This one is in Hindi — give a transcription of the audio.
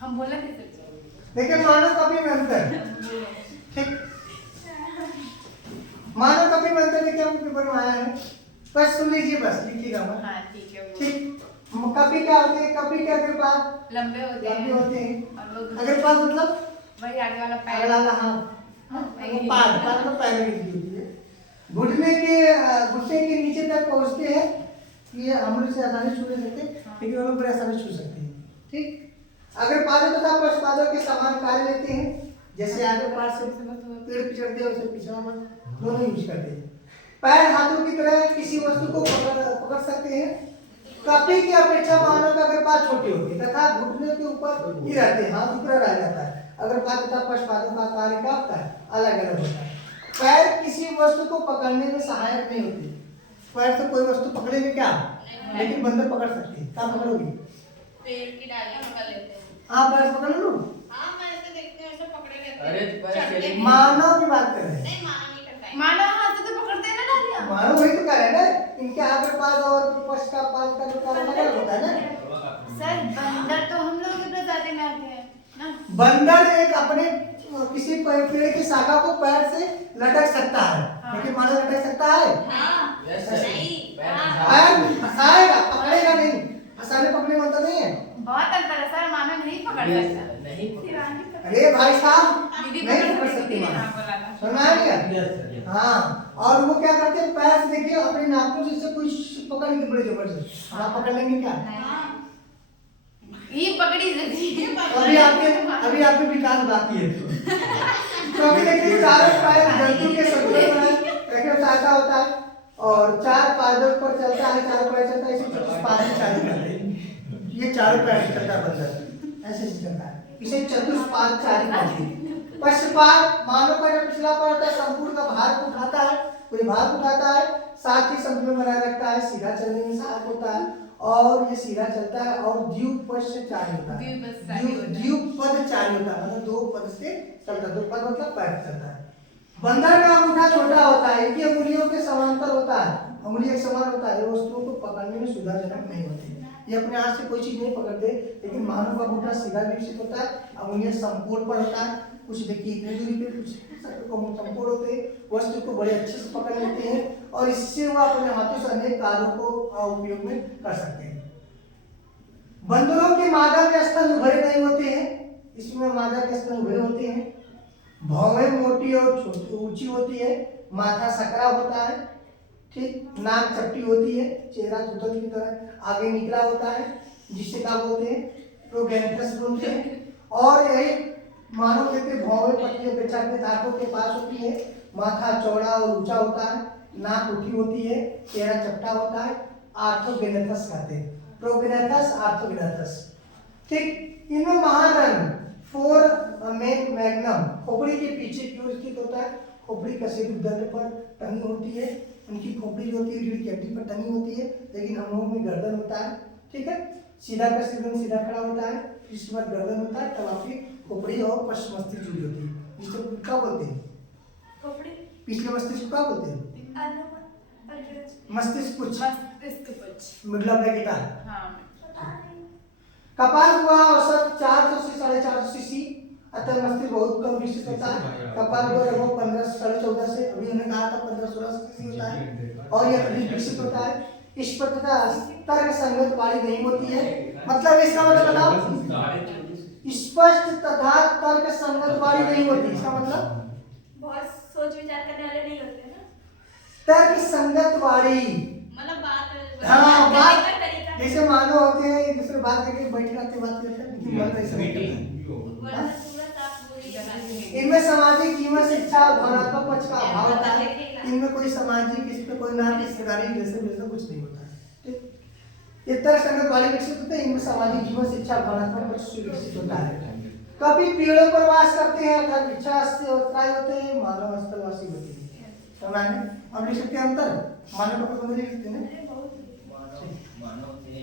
हम बोला कैसे? देखिए मानव कपि में अंतर, ठीक, मानव कपि में अंतर देखिए आपको पेपर में आया है, बस सुन लीजिए, बस लिखिएगा मत। हाँ ठीक है। ठीक, कपि क्या होते हैं? कपि के अगर पास लंबे होते हैं और वो अगर पास मतलब वही आगे वाला पैर। अगला वाला हाथ, पाद तो पैर की होती है। घुटने के नीचे तक पहुंचते हैं, ये अंगुली से आसानी छू नहीं सकते, लेकिन वो लोग बड़े आसानी छू सकते हैं। ठीक, अगर पादों तथा पश्चपादों के समान कार्य लेते हैं, जैसे आगे पास से पेड़ पे चढ़ते हैं उसे पिछड़ा में दोनों यूज करते हैं। पैर हाथों की तरह किसी वस्तु को पकड़ सकते हैं। कपि की अपेक्षा मानव का अगर पाद छोटे होते हैं तथा घुटने के ऊपर ही रहते हैं, हाथ ऊपर रह जाता है। अगर पाद तथा पश्चपादों का कार्य क्या होता है? अलग अलग होता है। पैर किसी वस्तु को पकड़ने में सहायक नहीं होते। पैर से कोई वस्तु पकड़ेंगे क्या? लेकिन बंदर पकड़ सकते हैं। क्या पकड़ोगे? पेड़ की डालियां पकड़ लेते हैं। आप पैर पकड़ लो। हाँ मैं ऐसे देखते हैं, ऐसे पकड़े रहते हैं। अरे तो पैर से मानव की बात कर रहे हैं। नहीं मानव नहीं करता है। मानव हाथ से तो पकड़ते हैं ना डालियां। मानव वही तो कह रहे हैं ना, इनके आगे पाद और पश्च का पाद का जो कार्य अलग होता है ना। सर बंदर तो हम लोगों की प्रजाति में आते हैं ना। बंदर एक अपने किसी पेड़ की शाखा को पैर से लटक सकता है, लेकिन मानव लटक सकता है? फंसाएगा, पकड़ेगा नहीं। फंसाने पकड़ने में तो नहीं है, बहुत अंतर है सर, मानव नहीं पकड़ सकता। अरे भाई साहब नहीं पकड़ सकते मानव, सुना है? हाँ, और वो क्या करते हैं? पैर से देखिए अपने नाखून से कुछ पकड़ लेंगे बड़े जबरदस्त। आप पकड़ लेंगे क्या? ये पकड़ी जाती है। अभी आपके विकास बाकी है। तो अभी देखिए चारों पैर जंतु के संतुलन बनाए रखने में सहायता होता है, और चार पादों पर चलता है, चार पैर चलता है, इसे चतुष्पाद चालू करते हैं। ये चारों पैर चलता है बंदर, ऐसे चलता है, इसे चतुष्पाद चालू कहते हैं। पश्चपाद मानव का जो पिछला पैर होता है संपूर्ण का भार को उठाता है, कोई भार उठाता है, साथ ही संतुलन बनाए रखता है, सीधा चलने में सहायक होता है, और ये सीधा चलता है, और द्विपदचारी होता है। द्विपदचारी होता है, मतलब दो पद से चलता है। दो पद मतलब पैर चलता है। बंदर का अंगूठा छोटा होता है, इनकी अंगुलियों के समांतर होता है, अंगुली एक समान होता है, ये वस्तुओं को पकड़ने में सुविधाजनक नहीं होती। ये अपने हाथ से कोई चीज नहीं पकड़ते, लेकिन मानव का अंगूठा सीधा विकसित होता है, अंगुलियां संपूर्ण पर होता है, कुछ देखिए इतनी दूरी पे, कुछ संपूर्ण होते हैं, वस्तु को बड़े अच्छे से पकड़ लेते हैं, और इससे वो अपने हाथों से अनेक कार्यों को उपयोग में कर सकते हैं। बंदरों के मादा के स्तन उभरे नहीं होते हैं, इसमें मादा के स्तन उभरे होते हैं। भौहें मोटी और छोटी ऊंची होती है, माथा सकरा होता है, ठीक, नाक चपटी होती है, चेहरा दुतल की तरह आगे निकला होता है, जिससे क्या बोलते हैं? प्रोगैन्थस बोलते हैं। और यही मानव के भौहें पतली अपेक्षाकृत दांतों के पास होती है, माथा चौड़ा और ऊंचा होता है, नाक उठी होती है, चेहरा चपटा होता है, आर्थोगेनेथस कहते हैं, प्रोगेनेथस आर्थोगेनेथस। ठीक, इनमें महारंग मैग्नम खोपड़ी के पीछे की ओर स्थित होता है, खोपड़ी कसेरू दंड पर टंगी होती है, उनकी खोपड़ी जो होती है रीढ़ की हड्डी पर टंगी होती है, लेकिन हम लोगों में गर्दन होता है, ठीक है, सीधा कसेरू सीधा खड़ा होता है, इसके बाद गर्दन होता है, तब आपकी खोपड़ी और पश्च मस्तिष्क जुड़ी होती है, जिसको क्या बोलते हैं? खोपड़ी। पिछले मस्तिष्क क्या बोलते हैं? मस्तिष्क पुच्छ, मिडल ऑफ द गिटार। कपाल हुआ औसत 400 से 450 सीसी, अतः मस्तिष्क बहुत कम विकसित होता है। कपाल हुआ लगभग 15 से 14.5 से, अभी हमने कहा था 15-16 सीसी होता है, और यह अधिक विकसित होता है। इस पर तथा तर्क संगत वाली नहीं होती है, मतलब इसका मतलब बताओ, स्पष्ट तथा तर्क संगत वाली नहीं होती, इसका मतलब बहुत सोच विचार करने वाले नहीं होते ना। तर्क संगत वाली मतलब बात, हाँ बात, जैसे मानो होते हैं एक दूसरे बात करके बैठ जाते बात करते हैं, लेकिन मन ऐसा नहीं करता। इनमें सामाजिक कीमत शिक्षा भावनात्मक पक्ष का अभाव होता है, इनमें कोई सामाजिक इस पे कोई नाती रिश्तेदारी जैसे वैसे कुछ नहीं होता है, ठीक। ये तरह संगत वाले विकसित होते हैं, इनमें सामाजिक जीवन शिक्षा भावनात्मक पक्ष से विकसित होता है। कभी पेड़ों पर वास करते हैं अर्थात वृक्षा से उत्पन्न होते हैं, मानव स्थलवासी होते हैं। समझ में अब लिख सकते हैं अंतर, मानव का प्रबंध लिख सकते हैं। मानव थे